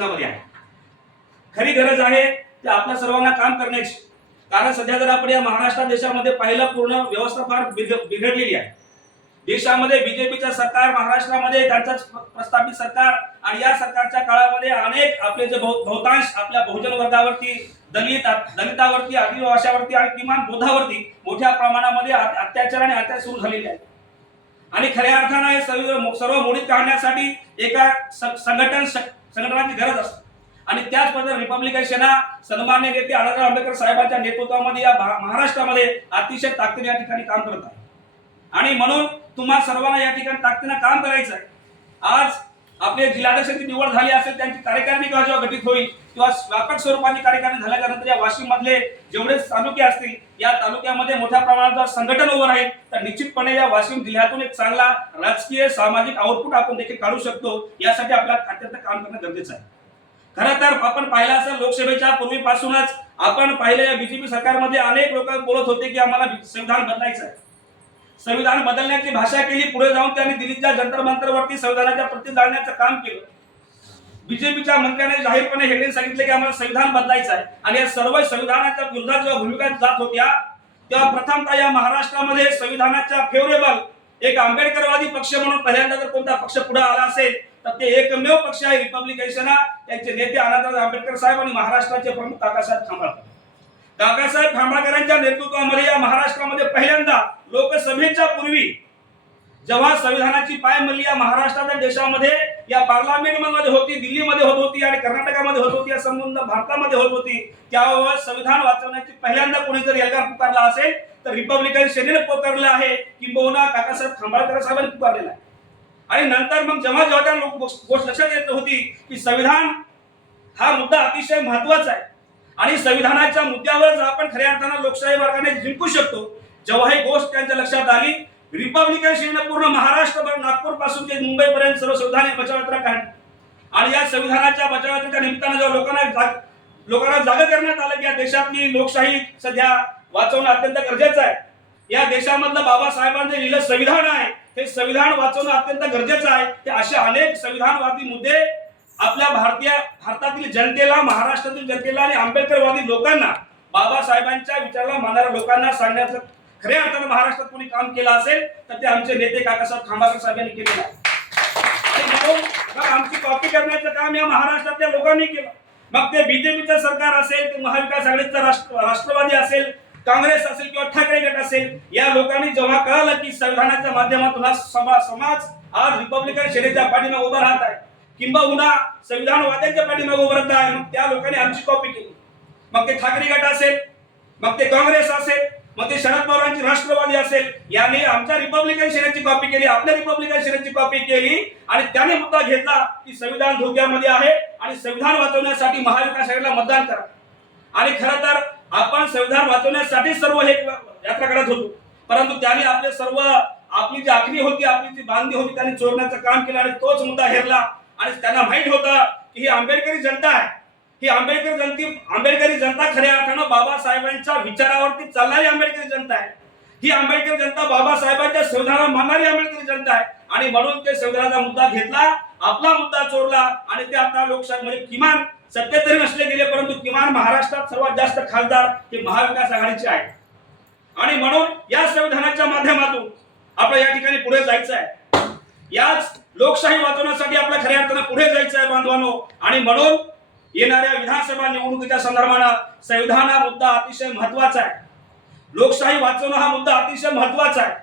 आहे. खरी गरज आहे ते आपल्या सर्वांना काम करण्याची. कारण सध्या जर आपण या महाराष्ट्र देशामध्ये पाहिलं पूर्ण व्यवस्था फार बिघडलेली आहे. देशामध्ये बीजेपीचं सरकार, महाराष्ट्रामध्ये त्यांचं प्रस्थापित सरकार आणि या सरकारच्या काळामध्ये अनेक आपले जे बहुतांश आपल्या बहुजन वर्गावरती, दलितावरती, आदिवासीवरती आणि किमान बौद्धावरती मोठ्या प्रमाणामध्ये अत्याचार आणि अत्याचार सुरू झालेले आहेत. आणि खऱ्या अर्थाने हे सर्व मोडीत काढण्यासाठी एका संघटनाची गरज असते. आणि त्याच पद्धतीने रिपब्लिकन सेना सन्माननीय नेते आढळराव आंबेडकर साहेबांच्या नेतृत्वामध्ये या महाराष्ट्रामध्ये अतिशय ताकदीने या ठिकाणी काम करत आहे. आणि म्हणून तुम्हा सर्वांना या ठिकाणी ताकदीने काम करायचं आहे. आज आपले जिल्हाध्यक्षांची निवड झाली असेल, त्यांची कार्यकारिणी जेव्हा गठीत होईल किंवा व्यापक स्वरूपाची कार्यकारिणी झाल्यानंतर या वाशिम मधले जेवढे तालुके असतील या तालुक्यामध्ये मोठ्या प्रमाणात संघटन उभं राहील तर निश्चितपणे या वाशिम जिल्ह्यातून एक चांगला राजकीय सामाजिक आउटपुट आपण देखील काढू शकतो. यासाठी आपल्याला अत्यंत काम करणं गरजेचं आहे. खरं तर आपण पाहिलं असेल, लोकसभेच्या पूर्वीपासूनच आपण पाहिलं या बीजेपी सरकारमध्ये अनेक लोक बोलत होते की आम्हाला संविधान बदलायचं आहे. संविधान बदलण्याची भाषा केली. पुढे जाऊन त्यांनी दिल्लीच्या जंतर मंतरवरती संविधानाच्या प्रती जाळण्याचं काम केलं. बीजेपीच्या मंत्र्याने जाहीरपणे हेगडेंनी सांगितले की आम्हाला संविधान बदलायचं आहे. आणि या सर्व संविधानाच्या विरोधात जेव्हा भूमिका जात होत्या तेव्हा प्रथमतः या महाराष्ट्रामध्ये संविधानाच्या फेवरेबल एक आंबेडकरवादी पक्ष म्हणून पहिल्यांदा जर कोणता पक्ष पुढे आला असेल तर ते एकमेव पक्ष आहे रिपब्लिकन सेना. त्यांचे नेते आनंदराव आंबेडकर साहेब आणि महाराष्ट्राचे प्रमुख काकासाहेब खांबाळकर. काकासाहेब खांबाळकरांच्या नेतृत्वामध्ये या महाराष्ट्रामध्ये पहिल्यांदा लोकसभेच्या पूर्वी जेव्हा संविधानाची पायमल्ली या महाराष्ट्राच्या देशामध्ये या पार्लमेंटमध्ये होती, दिल्लीमध्ये होत होती आणि कर्नाटकामध्ये होत होती, या संबंध भारतामध्ये होत होती, त्यावेळेस संविधान वाचवण्याची पहिल्यांदा कोणी जर एल्गार पुकारला असेल तर रिपब्लिकन सेनेने पुकारलं आहे, किंबहुना काकासाहेब खांबाळकर साहेबांनी पुकारलेला आहे. आणि नंतर मग जेव्हा त्या गोष्ट लक्षात येत होती की संविधान हा मुद्दा अतिशय महत्वाचा आहे आणि संविधानाच्या मुद्द्यावर आपण खऱ्या अर्थाने लोकशाही मार्गाने जिंकू शकतो, जेव्हा ही गोष्ट त्यांच्या लक्षात आली, रिपब्लिकन सेनेने पूर्ण महाराष्ट्रभर, नागपूर पासून ते मुंबई पर्यंत सर्व संविधान बचाव यात्रा काढली. आणि या संविधानाच्या बचाव यात्रेच्या निमित्तानं जेव्हा लोकांना जागा करण्यात आलं की या देशातली लोकशाही सध्या वाचवणं अत्यंत गरजेचं आहे. या देशामधलं बाबासाहेबांचे लिहिलं संविधान आहे, हे संविधान वाचवणं अत्यंत गरजेचं आहे. ते असे अनेक संविधानवादी मुद्दे आपल्या भारतातील जनतेला, महाराष्ट्रातील जनतेला आणि आंबेडकरवादी लोकांना, बाबासाहेबांच्या विचाराला मानणाऱ्या लोकांना सांगण्याचं खऱ्या अर्थानं महाराष्ट्रात कोणी काम केलं असेल तर ते आमचे नेते काकासाहेब खांबाळकर साहेब यांनी केलेलं आहे. आणि म्हणून आमची कॉपी करण्याचं काम या महाराष्ट्रातल्या लोकांनी केलं. मग ते बीजेपीचं सरकार असेल, ते महाविकास आघाडीचा राष्ट्रवादी असेल, काँग्रेस असेल किंवा ठाकरे गट असेल, या लोकांनी जेव्हा कळलं की संविधानाच्या माध्यमातून हा समाज आज रिपब्लिकन सेनेच्या पाठीमागे उभा राहत आहे, किंबहुना संविधानवाद्यांच्या पाठीमागे उभं राहत आहे, मग त्या लोकांनी आमची कॉपी केली. मग ते ठाकरे गट असेल, मग ते काँग्रेस असेल, मग ते शरद पवारांची राष्ट्रवादी असेल, याने आमच्या रिपब्लिकन सेनेची कॉपी केली, आपल्या रिपब्लिकन सेनेची कॉपी केली आणि त्याने मुद्दा घेतला की संविधान धोक्यामध्ये आहे आणि संविधान वाचवण्यासाठी महाविकास आघाडीला मतदान करा. आणि खरं तर आपण संविधान वाचवण्यासाठी सर्व हे यात्रा करत होतो, परंतु त्यांनी आपली जी आखणी होती, आपली जी बांधणी होती, त्यांनी चोरण्याचं काम केलं आणि तोच मुद्दा हेरला. आणि त्यांना माहित होतं की ही आंबेडकरी जनता आहे, ही आंबेडकरी जनता खऱ्या अर्थानं बाबासाहेबांच्या विचारावरती चालणारी आंबेडकरी जनता आहे. ही आंबेडकरी जनता बाबासाहेबांच्या संविधानाला मानणारी आंबेडकरी जनता आहे. आणि म्हणून ते संविधानाचा मुद्दा घेतला, आपला मुद्दा चोरला आणि ते आता लोकशाही म्हणजे किमान सत्तेत तरी नसले गेले, परंतु किमान महाराष्ट्रात सर्वात जास्त खासदार हे महाविकास आघाडीचे आहेत. आणि म्हणून या संविधानाच्या माध्यमातून आपल्या या ठिकाणी पुढे जायचं आहे. याच लोकशाही वाचवण्यासाठी आपल्या खऱ्या अर्थानं पुढे जायचं आहे बांधवांनो. आणि म्हणून येणाऱ्या विधानसभा निवडणुकीच्या संदर्भानं संविधान हा मुद्दा अतिशय महत्वाचा आहे. लोकशाही वाचवणं हा मुद्दा अतिशय महत्वाचा आहे.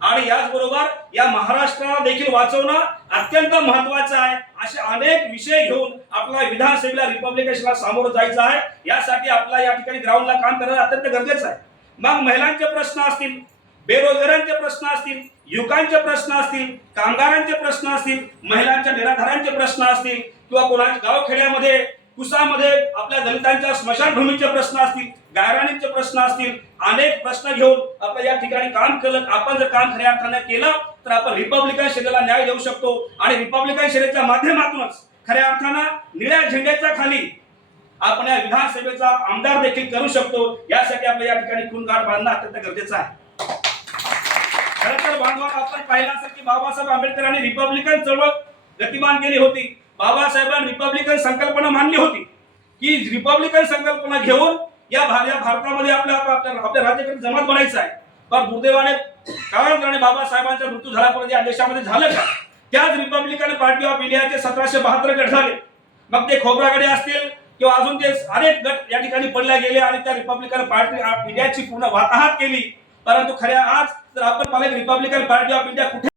आणि याचबरोबर या महाराष्ट्राला देखील वाचवणं अत्यंत महत्वाचं आहे. असे अनेक विषय घेऊन आपला विधानसभेला रिपब्लिकनला सामोरं जायचं आहे. यासाठी आपला या ठिकाणी ग्राउंडला काम करणं अत्यंत गरजेचं आहे. मग महिलांचे प्रश्न असतील, बेरोजगारांचे प्रश्न असतील, युवकांचे प्रश्न असतील, कामगारांचे प्रश्न असतील, महिलांच्या निराधारांचे प्रश्न असतील किंवा कोणाच्या गावखेड्यामध्ये कुसामध्ये आपल्या दलितांच्या स्मशानभूमीचे प्रश्न असतील, गायरानीचे प्रश्न असतील, अनेक प्रश्न घेऊन आपण या ठिकाणी काम केलं. आपण जर काम खऱ्या अर्थाने केलं तर आपण रिपब्लिकन सेनेला न्याय देऊ शकतो. आणि रिपब्लिकन सेनेच्या माध्यमातूनच खऱ्या अर्थानं निळ्या झेंड्याच्या खाली आपण या विधानसभेचा आमदार देखील करू शकतो. यासाठी आपल्या या ठिकाणी खूनगाठ बांधणं अत्यंत गरजेचं आहे. खरं तर बांधवांना आपण पाहिलं असेल की बाबासाहेब आंबेडकरांनी रिपब्लिकन चळवळ गतिमान केली होती. बाबासाहेबांनी रिपब्लिकन संकल्पना मांडली होती की रिपब्लिकन संकल्पना घेऊन या भारतामध्ये आपल्या राज्याकडे जमात बनायचं आहे. पण दुर्दैवाने काळांतराने बाबासाहेबांचा मृत्यू झाल्यापर्यंत या देशामध्ये झालं का? त्याच रिपब्लिकन पार्टी ऑफ इंडियाचे 1772 गट झाले. मग ते खोब्रागडे असतील किंवा अजून ते अनेक गट या ठिकाणी पडले गेले आणि त्या रिपब्लिकन पार्टी ऑफ इंडियाची पूर्ण वाताहत केली. परंतु खऱ्या आज जर आपण पाहिलं रिपब्लिकन पार्टी ऑफ इंडिया कुठे